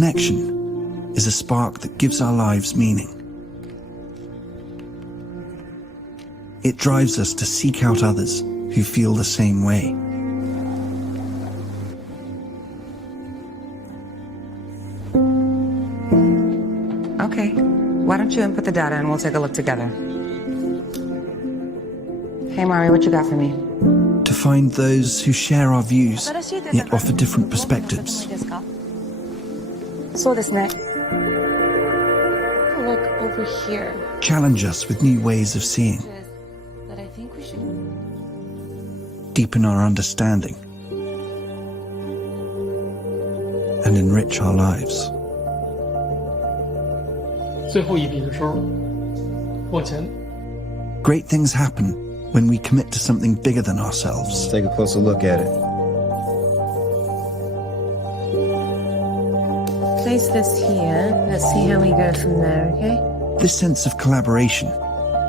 Connection is a spark that gives our lives meaning. It drives us to seek out others who feel the same way. Okay, why don't you input the data and we'll take a look together. Hey Mari, what you got for me? To find those who share our views, yet offer different perspectives. So this next. Look over here. Challenge us with new ways of seeing. That I think we should. Deepen our understanding. And enrich our lives. 最后一笔的时候，往前。 Great things happen when we commit to something bigger than ourselves. Let's take a closer look at it. Place this here. Let's see how we go from there, okay? This sense of collaboration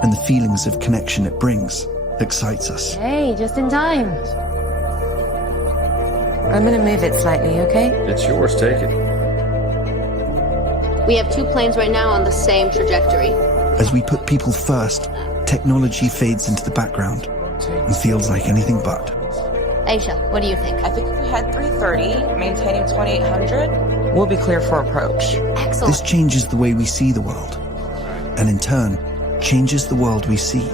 and the feelings of connection it brings excites us. Hey, just in time. I'm gonna move it slightly, okay? It's yours, take it. We have two planes right now on the same trajectory. As we put people first, technology fades into the background and feels like anything but. Aisha, what do you think? I think if we had 330, maintaining 2800, we'll be clear for approach. Excellent. This changes the way we see the world, and in turn, changes the world we see.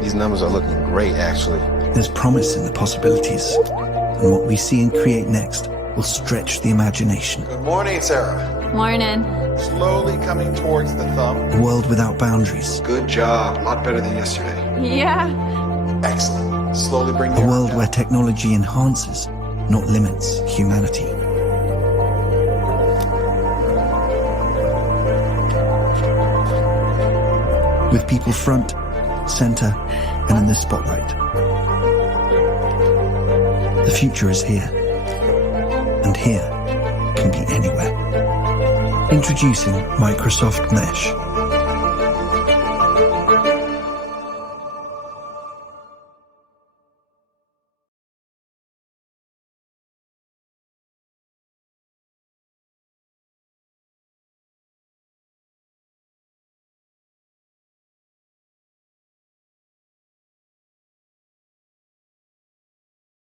These numbers are looking great, actually. There's promise in the possibilities, and what we see and create next will stretch the imagination. Good morning, Sarah. Morning. Slowly coming towards the thumb. A world without boundaries. Good job. A lot better than yesterday. Yeah. Excellent. Slowly bring A the world arm where down. technology enhances, not limits, humanity. With people front, center, and in the spotlight. The future is here. And here can be anywhere. Introducing Microsoft Mesh.